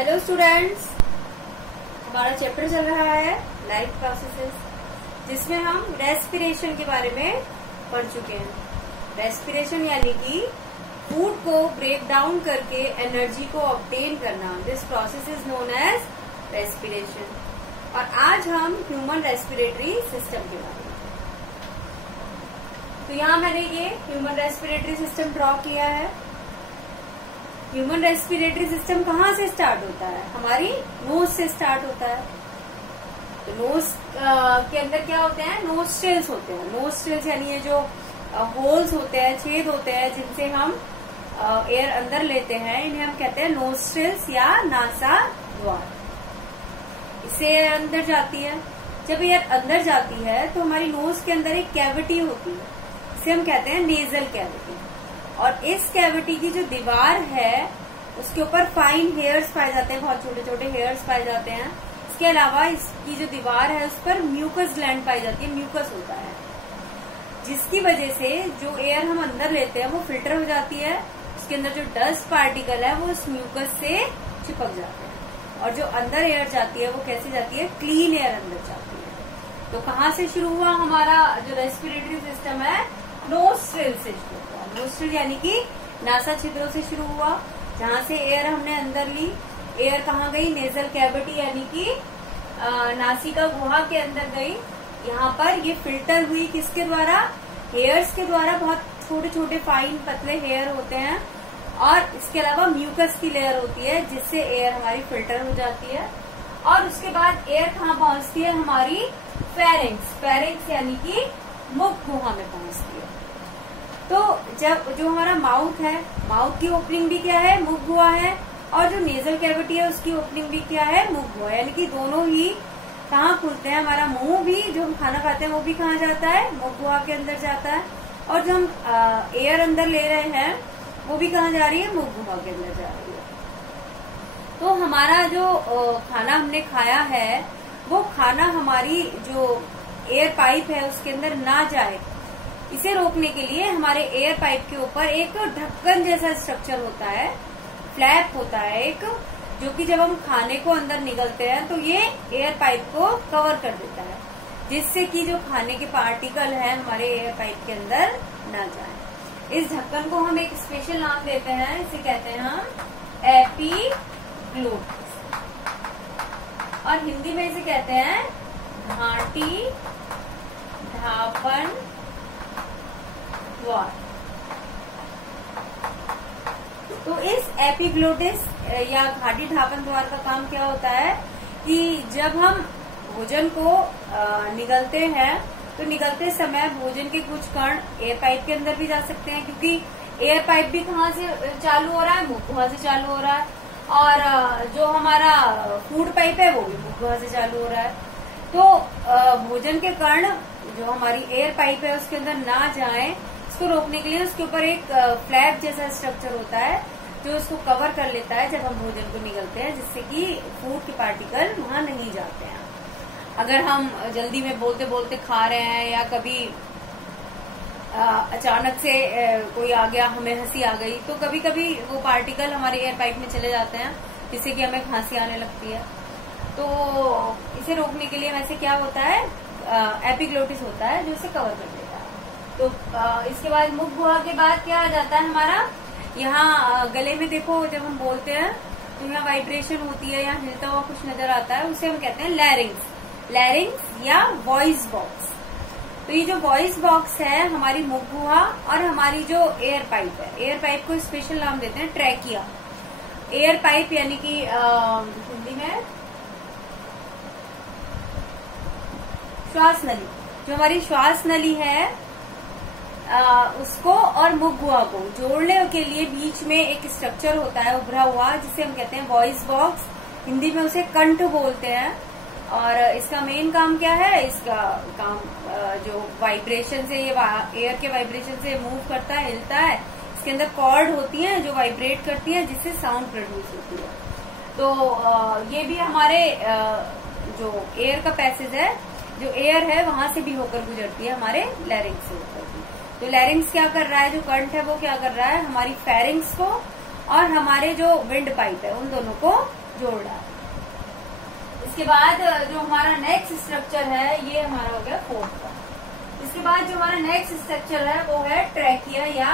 Hello students, हमारा chapter चल रहा है लाइफ प्रोसेसेस, जिसमें हम रेस्पिरेशन के बारे में पढ़ चुके हैं। रेस्पिरेशन यानी कि फूड को ब्रेक डाउन करके एनर्जी को ऑब्टेन करना, this process is known as respiration. और आज हम ह्यूमन रेस्पिरेटरी सिस्टम के बारे में, तो यहाँ मैंने ये ह्यूमन रेस्पिरेटरी सिस्टम ड्रॉ किया है। ह्यूमन रेस्पिरेटरी सिस्टम कहाँ से स्टार्ट होता है? हमारी नोज से स्टार्ट होता है। तो नोज के अंदर क्या होते हैं? नोस्ट्रिल्स होते हैं। नोस्ट्रिल्स यानी ये जो होल्स होते हैं, छेद होते हैं, जिनसे हम एयर अंदर लेते हैं, इन्हें हम कहते हैं नोस्ट्रिल्स या नासा द्वार। इससे एयर अंदर जाती है। जब एयर अंदर जाती है तो हमारी नोज के अंदर एक कैविटी होती है, इसे हम कहते हैं नेजल कैविटी। और इस कैविटी की जो दीवार है उसके ऊपर फाइन हेयर्स पाए जाते हैं, बहुत छोटे छोटे हेयर्स पाए जाते हैं। इसके अलावा इसकी जो दीवार है उस पर म्यूकस ग्लैंड पाई जाती है, म्यूकस होता है, जिसकी वजह से जो एयर हम अंदर लेते हैं वो फिल्टर हो जाती है। उसके अंदर जो डस्ट पार्टिकल है वो उस म्यूकस से चिपक जाते हैं, और जो अंदर एयर जाती है वो कैसे जाती है? क्लीन एयर अंदर जाती है। तो कहाँ से शुरू हुआ हमारा जो रेस्पिरेटरी सिस्टम है? नोस्ट्रिल से शुरू हुआ। नोस्ट्रिल यानी कि नासा छिद्रों से शुरू हुआ, जहाँ से एयर हमने अंदर ली। एयर कहाँ गई? नेजल कैविटी यानी कि नासिका गुहा के अंदर गई। यहाँ पर ये फिल्टर हुई किसके द्वारा? हेयर्स के द्वारा। बहुत छोटे छोटे फाइन पतले हेयर होते हैं, और इसके अलावा म्यूकस की लेयर होती है, जिससे एयर हमारी फिल्टर हो जाती है। और उसके बाद एयर कहाँ पहुंचती है? हमारी फेरिंग्स। फेरिंग्स यानी कि मुख गुहा में पहुंचती है। तो जब जो हमारा माउथ है, माउथ की ओपनिंग भी क्या है? मुख गुहा है। और जो नेजल कैविटी है उसकी ओपनिंग भी क्या है? मुख गुहा। यानी कि दोनों ही कहाँ खुलते हैं? हमारा मुंह भी, जो हम खाना खाते हैं वो भी कहाँ जाता है? मुख गुहा के अंदर जाता है। और जो हम एयर अंदर ले रहे हैं वो भी कहाँ जा रही है? मुख गुहा के अंदर जा रही है। तो हमारा जो खाना हमने खाया है वो खाना हमारी जो एयर पाइप है उसके अंदर ना जाए, इसे रोकने के लिए हमारे एयर पाइप के ऊपर एक ढक्कन जैसा स्ट्रक्चर होता है, फ्लैप होता है एक, जो कि जब हम खाने को अंदर निगलते हैं तो ये एयर पाइप को कवर कर देता है, जिससे कि जो खाने के पार्टिकल है हमारे एयर पाइप के अंदर ना जाए। इस ढक्कन को हम एक स्पेशल नाम देते हैं, इसे कहते हैं हम एपिग्लोटिस, और हिंदी में इसे कहते हैं घाटी ढापन द्वार। तो इस एपिग्लोटिस या घाटी ढापन द्वार का काम क्या होता है कि जब हम भोजन को निगलते हैं तो निगलते समय भोजन के कुछ कण एयर पाइप के अंदर भी जा सकते हैं, क्योंकि एयर पाइप भी कहाँ से चालू हो रहा है? मुख गुहा से चालू हो रहा है। और जो हमारा फूड पाइप है वो भी मुख गुहा से चालू हो रहा है। तो भोजन के कण जो हमारी एयर पाइप है उसके अंदर ना जाए, इसको रोकने के लिए उसके ऊपर एक फ्लैप जैसा स्ट्रक्चर होता है जो उसको कवर कर लेता है जब हम भोजन को निगलते हैं, जिससे कि फूड के पार्टिकल वहां नहीं जाते हैं। अगर हम जल्दी में बोलते बोलते खा रहे हैं या कभी अचानक से कोई आ गया, हमें हंसी आ गई, तो कभी कभी वो पार्टिकल हमारे एयर पाइप में चले जाते हैं, जिससे कि हमें खांसी आने लगती है। तो इसे रोकने के लिए वैसे क्या होता है? एपिग्लोटिस होता है जो इसे कवर कर देता है। तो इसके बाद मुख गुहा के बाद क्या आ जाता है हमारा? यहाँ गले में देखो, जब हम बोलते हैं तो यहाँ वाइब्रेशन होती है, यहाँ हिलता हुआ कुछ नजर आता है, उसे हम कहते हैं लैरिंग्स। लैरिंग्स या वॉइस बॉक्स। तो ये जो वॉइस बॉक्स है हमारी मुख गुहा, और हमारी जो एयर पाइप है, एयर पाइप को स्पेशल नाम देते हैं ट्रैकिया। एयर पाइप यानी कि हिंदी में श्वास नली। जो हमारी श्वास नली है उसको और मुख गुहा को जोड़ने के लिए बीच में एक स्ट्रक्चर होता है उभरा हुआ, जिसे हम कहते हैं वॉइस बॉक्स। हिंदी में उसे कंठ बोलते हैं। और इसका मेन काम क्या है? इसका काम जो वाइब्रेशन से, ये एयर के वाइब्रेशन से मूव करता है, हिलता है। इसके अंदर कॉर्ड होती है जो वाइब्रेट करती है, जिससे साउंड प्रोड्यूस होती है। तो ये भी हमारे जो एयर का पैसेज है, जो एयर है वहां से भी होकर गुजरती है, हमारे लैरिंग्स से होकर। तो लैरिंग्स क्या कर रहा है? जो कंठ है वो क्या कर रहा है? हमारी फेरिंग्स को और हमारे जो विंड पाइप है उन दोनों को जोड़ डाला। इसके बाद जो हमारा नेक्स्ट स्ट्रक्चर है ये हमारा हो गया फोर्थ का। इसके बाद जो हमारा नेक्स्ट स्ट्रक्चर है वो है ट्रैकिया या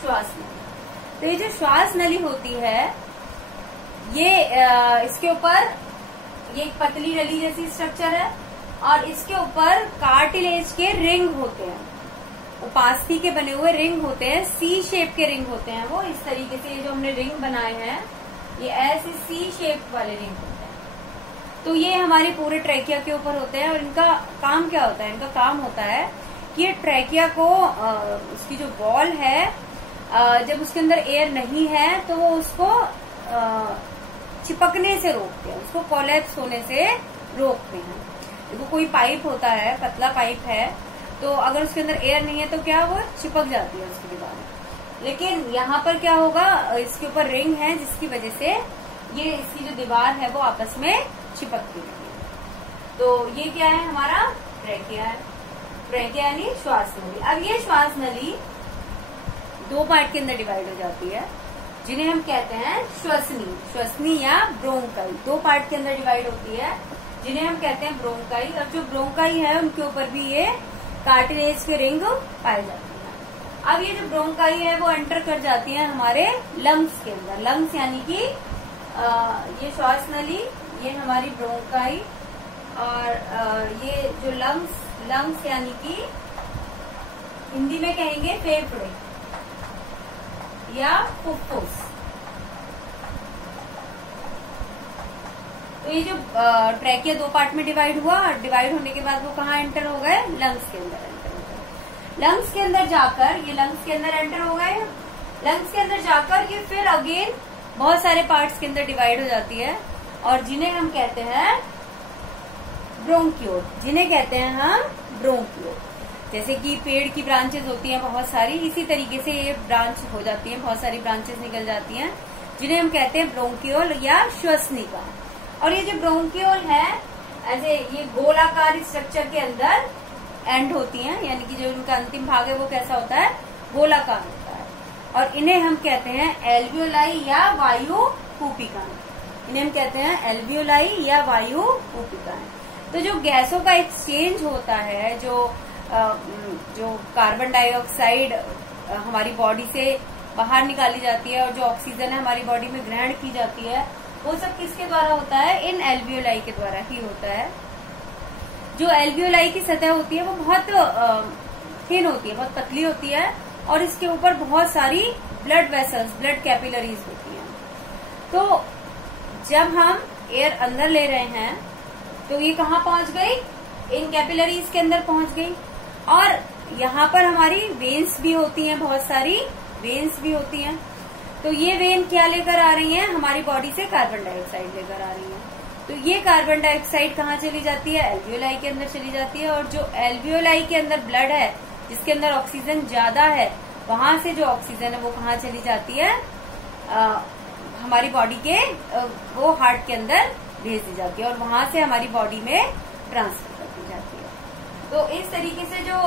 श्वास नली। तो ये जो श्वास नली होती है ये इसके ऊपर ये एक पतली नली जैसी स्ट्रक्चर है और इसके ऊपर कार्टिलेज के रिंग होते हैं, उपास्थि के बने हुए रिंग होते हैं, सी शेप के रिंग होते हैं। वो इस तरीके से ये जो हमने रिंग बनाए हैं ये ऐसे सी शेप वाले रिंग होते हैं। तो ये हमारे पूरे ट्रैकिया के ऊपर होते हैं और इनका काम क्या होता है? इनका काम होता है कि ये ट्रैकिया को उसकी जो वॉल है जब उसके अंदर एयर नहीं है तो वो उसको चिपकने से रोकते हैं, उसको कोलैप्स होने से रोकते हैं। देखो कोई पाइप होता है, पतला पाइप है, तो अगर उसके अंदर एयर नहीं है तो क्या वो चिपक जाती है उसकी दीवार में। लेकिन यहाँ पर क्या होगा, इसके ऊपर रिंग है जिसकी वजह से ये इसकी जो दीवार है वो आपस में चिपकती है। तो ये क्या है? हमारा ट्रैकिया है। ट्रैकिया यानी श्वास नली। अब ये श्वास नली दो पार्ट के अंदर डिवाइड हो जाती है जिन्हें हम कहते हैं श्वसनी, श्वसनी या ब्रोंकाई। दो पार्ट के अंदर डिवाइड होती है जिन्हें हम कहते हैं ब्रोंकाई। और जो ब्रोंकाई है उनके ऊपर भी ये कार्टिलेज के रिंग पाए जाते हैं। अब ये जो ब्रोंकाई है वो एंटर कर जाती है हमारे लंग्स के अंदर। लंग्स यानी कि ये श्वास नली, ये हमारी ब्रोंकाई और ये जो लंग्स यानी कि हिंदी में कहेंगे फेफड़े या फुफ्फुस। तो ये जो ट्रैकिया दो पार्ट में डिवाइड हुआ, डिवाइड होने के बाद वो कहाँ एंटर हो गए? लंग्स के अंदर एंटर हो गए। लंग्स के अंदर जाकर ये लंग्स के अंदर एंटर हो गए। लंग्स के अंदर जाकर ये फिर अगेन बहुत सारे पार्ट्स के अंदर डिवाइड हो जाती है और जिन्हें हम कहते हैं ब्रोंक्यूल, जिन्हें कहते हैं हम ब्रोंक्यूल। जैसे कि पेड़ की ब्रांचेस होती हैं बहुत सारी, इसी तरीके से ये ब्रांच हो जाती हैं, बहुत सारी ब्रांचेस निकल जाती हैं जिन्हें हम कहते हैं ब्रोंक्यूल या श्वसनिका। और ये जो ब्रोंक्यूल है ऐसे ये गोलाकार स्ट्रक्चर के अंदर एंड होती हैं, यानी कि जो उनका अंतिम भाग है वो कैसा होता है? गोलाकार होता है। और इन्हें हम कहते हैं एल्वियोलाई या वायु कूपिकाएं। इन्हें हम कहते हैं एल्वियोलाई या वायु कूपिकाएं। तो जो गैसों का एक्सचेंज होता है, जो कार्बन डाइऑक्साइड हमारी बॉडी से बाहर निकाली जाती है और जो ऑक्सीजन है हमारी बॉडी में ग्रहण की जाती है, वो सब किसके द्वारा होता है? इन एल्वियोलाई के द्वारा ही होता है। जो एल्वियोलाई की सतह होती है वो बहुत थिन होती है, बहुत पतली होती है और इसके ऊपर बहुत सारी ब्लड वेसल्स, ब्लड कैपिलरीज होती हैं। तो जब हम एयर अंदर ले रहे हैं तो ये कहाँ पहुंच गई? इन कैपिलरीज के अंदर पहुंच गई। और यहाँ पर हमारी वेन्स भी होती हैं, बहुत सारी वेन्स भी होती हैं। तो ये वेन क्या लेकर आ रही हैं? हमारी बॉडी से कार्बन डाइऑक्साइड लेकर आ रही हैं। तो ये कार्बन डाइऑक्साइड कहाँ चली जाती है? एल्वियोलाई के अंदर चली जाती है। और जो एल्वियोलाई के अंदर ब्लड है, जिसके अंदर ऑक्सीजन ज्यादा है, वहां से जो ऑक्सीजन है वो कहाँ चली जाती है? हमारी बॉडी के वो हार्ट के अंदर भेज दी जाती है और वहां से हमारी बॉडी में ट्रांसफर कर दी जाती है। तो इस तरीके से जो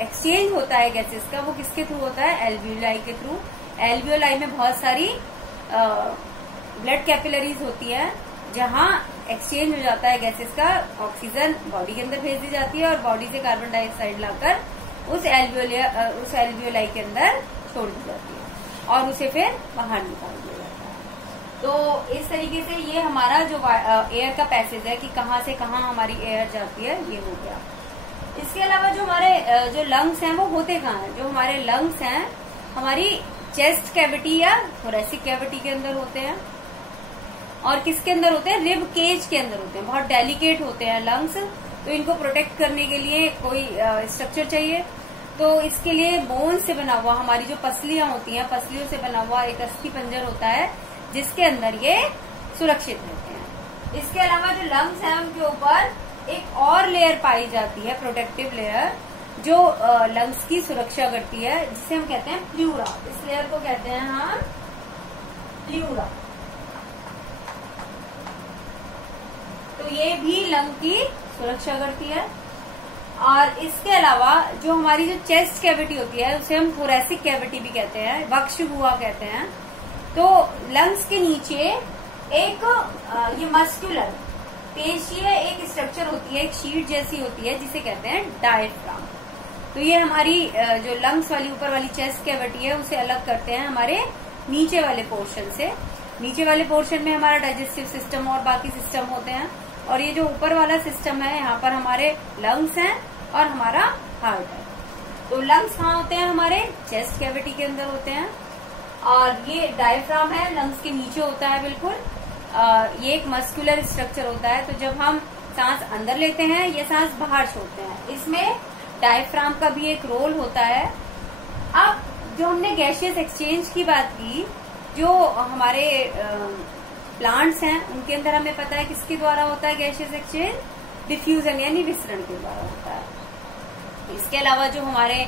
एक्सचेंज होता है गैसेस का वो किसके थ्रू होता है? एल्वियोलाई के थ्रू। एल्वियोलाई में बहुत सारी ब्लड कैपिलरीज होती है जहां एक्सचेंज हो जाता है गैसेस का। ऑक्सीजन बॉडी के अंदर भेज दी जाती है और बॉडी से कार्बन डाइऑक्साइड लाकर उस एल्वियोलाई के अंदर छोड़ दी जाती है और उसे फिर बाहर निकाल दिया जाता है। तो इस तरीके से ये हमारा जो एयर का पैसेज है कि कहाँ से कहाँ हमारी एयर जाती है, ये हो गया। इसके अलावा जो हमारे जो लंग्स हैं वो होते कहाँ हैं? जो हमारे लंग्स हैं हमारी चेस्ट कैविटी या थोरेसिक कैविटी के अंदर होते हैं। और किसके अंदर होते हैं? रिब केज के अंदर होते हैं। बहुत डेलिकेट होते हैं लंग्स, तो इनको प्रोटेक्ट करने के लिए कोई स्ट्रक्चर चाहिए। तो इसके लिए बोन से बना हुआ, हमारी जो पसलियां होती हैं, पसलियों से बना हुआ एक अस्थि पंजर होता है जिसके अंदर ये सुरक्षित रहते हैं। इसके अलावा जो लंग्स हैं उनके ऊपर एक और लेयर पाई जाती है, प्रोटेक्टिव लेयर, जो लंग्स की सुरक्षा करती है, जिसे हम कहते हैं प्लूरा। इस लेयर को कहते हैं हम प्लूरा। तो ये भी लंग की सुरक्षा करती है। और इसके अलावा जो हमारी जो चेस्ट कैविटी होती है उसे हम थोरेसिक कैविटी भी कहते हैं, वक्ष गुहा कहते हैं। तो लंग्स के नीचे एक ये मस्कुलर पेशीय एक स्ट्रक्चर होती है, एक शीट जैसी होती है जिसे कहते हैं डायफ्राम। तो ये हमारी जो लंग्स वाली ऊपर वाली चेस्ट कैविटी है उसे अलग करते हैं हमारे नीचे वाले पोर्शन से। नीचे वाले पोर्शन में हमारा डाइजेस्टिव सिस्टम और बाकी सिस्टम होते हैं, और ये जो ऊपर वाला सिस्टम है यहाँ पर हमारे लंग्स हैं और हमारा हार्ट है। तो लंग्स कहाँ होते हैं? हमारे चेस्ट कैविटी के अंदर होते हैं, और ये डायफ्राम है लंग्स के नीचे होता है बिल्कुल। ये एक मस्कुलर स्ट्रक्चर होता है। तो जब हम सांस अंदर लेते हैं या सांस बाहर छोड़ते हैं, इसमें डायफ्राम का भी एक रोल होता है। अब जो हमने गैसियस एक्सचेंज की बात की, जो हमारे प्लांट्स हैं उनके अंदर हमें पता है किसके द्वारा होता है गैसियस एक्सचेंज? डिफ्यूजन यानी विसरण के द्वारा होता है। इसके अलावा जो हमारे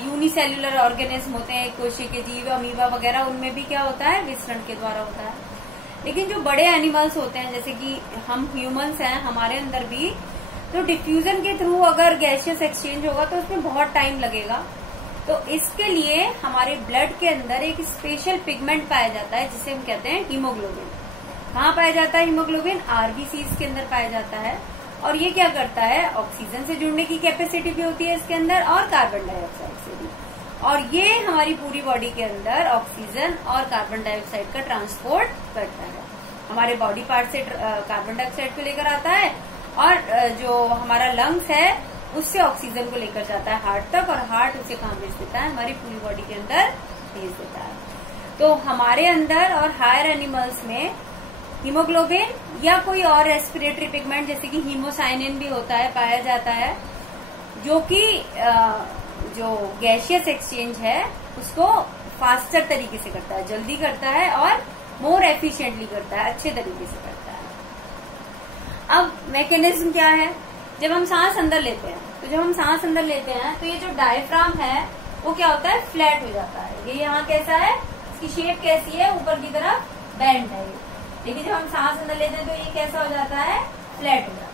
यूनिसेल्युलर ऑर्गेनिज्म होते हैं, कोशिकीय जीव, अमीबा वगैरह, उनमें भी क्या होता है? विसरण के द्वारा होता है। लेकिन जो बड़े एनिमल्स होते हैं जैसे कि हम ह्यूमंस हैं, हमारे अंदर भी तो डिफ्यूजन के थ्रू अगर गैसियस एक्सचेंज होगा तो उसमें बहुत टाइम लगेगा। तो इसके लिए हमारे ब्लड के अंदर एक स्पेशल पिगमेंट पाया जाता है जिसे हम कहते हैं हीमोग्लोबिन। कहाँ पाया जाता है हीमोग्लोबिन? आरबीसीज के अंदर पाया जाता है। और ये क्या करता है? ऑक्सीजन से जुड़ने की कैपेसिटी भी होती है इसके अंदर, और कार्बन डाइऑक्साइड से भी। और ये हमारी पूरी बॉडी के अंदर ऑक्सीजन और कार्बन डाइऑक्साइड का ट्रांसपोर्ट करता है। हमारे बॉडी पार्ट से कार्बन डाइऑक्साइड को लेकर आता है, और जो हमारा लंग्स है उससे ऑक्सीजन को लेकर जाता है हार्ट तक, और हार्ट उसे कहाँ भेज देता है? हमारी पूरी बॉडी के अंदर भेज देता है। तो हमारे अंदर और हायर एनिमल्स में हीमोग्लोबिन या कोई और रेस्पिरेटरी पिगमेंट जैसे कि हीमोसाइनिन भी होता है, पाया जाता है, जो कि जो गैसियस एक्सचेंज है उसको फास्टर तरीके से करता है, जल्दी करता है और मोर एफिशिएंटली करता है, अच्छे तरीके से करता है। अब मैकेनिज्म क्या है? जब हम सांस अंदर लेते हैं, तो जब हम सांस अंदर लेते हैं तो ये जो डायफ्राम है वो क्या होता है? फ्लैट हो जाता है। ये यहाँ कैसा है? इसकी शेप कैसी है? ऊपर की तरफ बेंड है। लेकिन जब हम सांस अंदर लेते हैं तो ये कैसा हो जाता है? फ्लैट हो जाता है।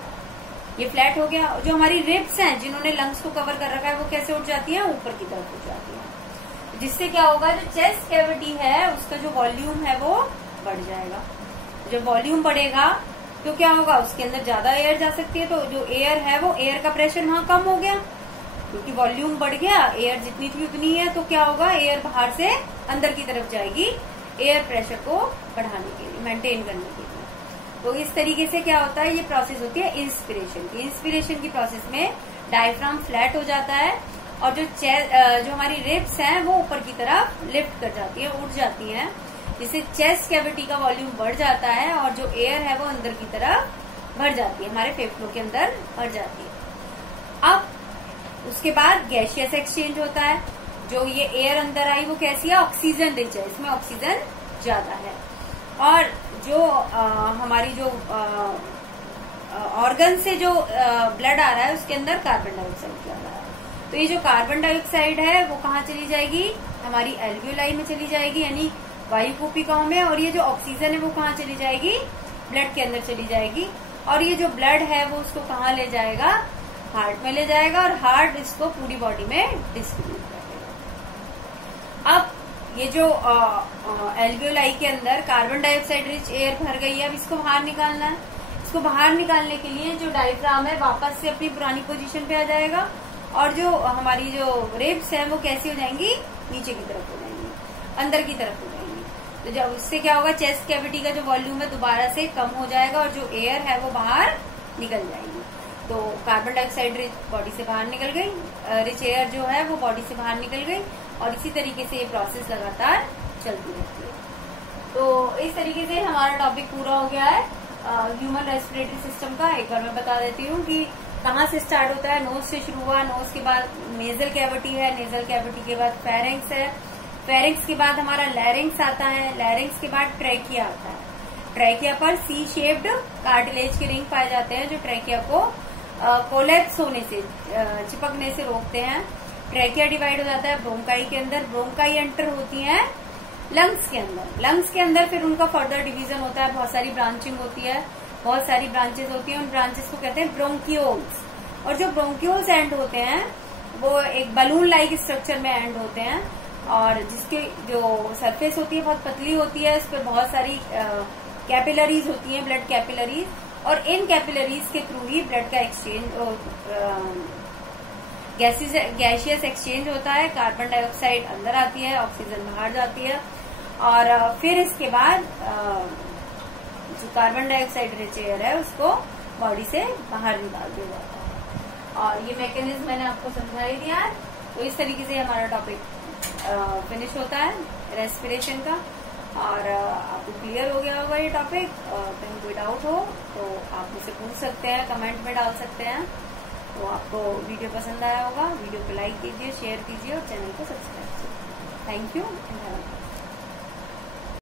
ये फ्लैट हो गया। जो हमारी रिब्स हैं जिन्होंने लंग्स को कवर कर रखा है वो कैसे उठ जाती है? ऊपर की तरफ उठ जाती है, जिससे क्या होगा? जो चेस्ट कैविटी है उसका जो वॉल्यूम है वो बढ़ जाएगा। जब वॉल्यूम बढ़ेगा तो क्या होगा? उसके अंदर ज्यादा एयर जा सकती है। तो जो एयर है वो एयर का प्रेशर वहां कम हो गया, क्योंकि वॉल्यूम बढ़ गया, एयर जितनी थी उतनी है। तो क्या होगा? एयर बाहर से अंदर की तरफ जाएगी एयर प्रेशर को बढ़ाने के लिए, मेंटेन करने के लिए। तो इस तरीके से क्या होता है? ये प्रोसेस होती है इंस्पिरेशन की। इंस्पिरेशन की प्रोसेस में डायफ्राम फ्लैट हो जाता है, और जो हमारी रिब्स हैं वो ऊपर की तरफ लिफ्ट कर जाती है, उठ जाती हैं, जिससे चेस्ट कैविटी का वॉल्यूम बढ़ जाता है, और जो एयर है वो अंदर की तरफ भर जाती है, हमारे फेफड़ों के अंदर भर जाती है। अब उसके बाद गैसियस एक्सचेंज होता है। जो ये एयर अंदर आई वो कैसी है? ऑक्सीजन रिच है, इसमें ऑक्सीजन ज्यादा है। और जो हमारी जो ऑर्गन से जो ब्लड आ रहा है उसके अंदर कार्बन डाइऑक्साइड ज्यादा है। तो ये जो कार्बन डाइऑक्साइड है वो कहाँ चली जाएगी? हमारी एल्वियोलाई में चली जाएगी, यानी वायु कूपिकाओं में। और ये जो ऑक्सीजन है वो कहाँ चली जाएगी? ब्लड के अंदर चली जाएगी। और ये जो ब्लड है वो उसको कहाँ ले जाएगा? हार्ट में ले जाएगा, और हार्ट इसको पूरी बॉडी में डिस्ट्रीब्यूट कर देगा। अब ये जो एल्वियोलाई के अंदर कार्बन डाइऑक्साइड रिच एयर भर गई है, अब इसको बाहर निकालना है। इसको बाहर निकालने के लिए जो डायफ्राम है वापस से अपनी पुरानी पोजीशन पे आ जाएगा, और जो हमारी जो रिब्स है वो कैसी हो जाएंगी? नीचे की तरफ हो जाएंगी, अंदर की तरफ हो जाएंगी। तो जब उससे क्या होगा? चेस्ट कैविटी का जो वॉल्यूम है दोबारा से कम हो जाएगा, और जो एयर है वो बाहर निकल जाएगी। तो कार्बन डाइऑक्साइड रिच बॉडी से बाहर निकल गई, रिच एयर जो है वो बॉडी से बाहर निकल गई, और इसी तरीके से ये प्रोसेस लगातार चलती रहती है। तो इस तरीके से हमारा टॉपिक पूरा हो गया है ह्यूमन रेस्पिरेटरी सिस्टम का। एक बार मैं बता देती हूँ कि कहाँ से स्टार्ट होता है। नोज से शुरू हुआ, नोज के बाद नेजल कैविटी है, नेजल कैविटी के बाद फेरिंक्स है, फेरिंक्स के बाद हमारा लैरिंक्स आता है, लैरिंक्स के बाद ट्रैकिया आता है। ट्रैकिया पर सी शेप्ड कार्टिलेज के रिंग पाए जाते हैं जो ट्रैकिया को कोलैप्स होने से, चिपकने से रोकते हैं। ट्रैकिया डिवाइड हो जाता है ब्रोंकाई के अंदर, ब्रोंकाई एंटर होती है लंग्स के अंदर, लंग्स के अंदर फिर उनका फर्दर डिवीजन होता है, बहुत सारी ब्रांचिंग होती है, बहुत सारी ब्रांचेस होती हैं। उन ब्रांचेस को कहते हैं ब्रोंकियोल्स। और जो ब्रोंकियोल्स एंड होते हैं वो एक बलून लाइक स्ट्रक्चर में एंड होते हैं, और जिसके जो सरफेस होती है बहुत पतली होती है, उस पर बहुत सारी कैपिलरीज होती हैं, ब्लड कैपिलरीज, और इन कैपिलरीज के थ्रू ही ब्लड का एक्सचेंज गैसियस एक्सचेंज होता है। कार्बन डाइऑक्साइड अंदर आती है, ऑक्सीजन बाहर जाती है, और फिर इसके बाद जो कार्बन डाइऑक्साइड रिच एयर है उसको बॉडी से बाहर निकाल दिया जाता है। और ये मैकेनिज्म मैंने आपको समझा ही दिया है। तो इस तरीके से हमारा टॉपिक फिनिश होता है रेस्पिरेशन का। और आपको क्लियर हो गया होगा ये टॉपिक। कहीं कोई डाउट हो तो आप मुझसे पूछ सकते हैं, कमेंट में डाल सकते हैं। तो आपको वीडियो पसंद आया होगा, वीडियो को लाइक कीजिए, शेयर कीजिए और चैनल को सब्सक्राइब कीजिए। Thank you.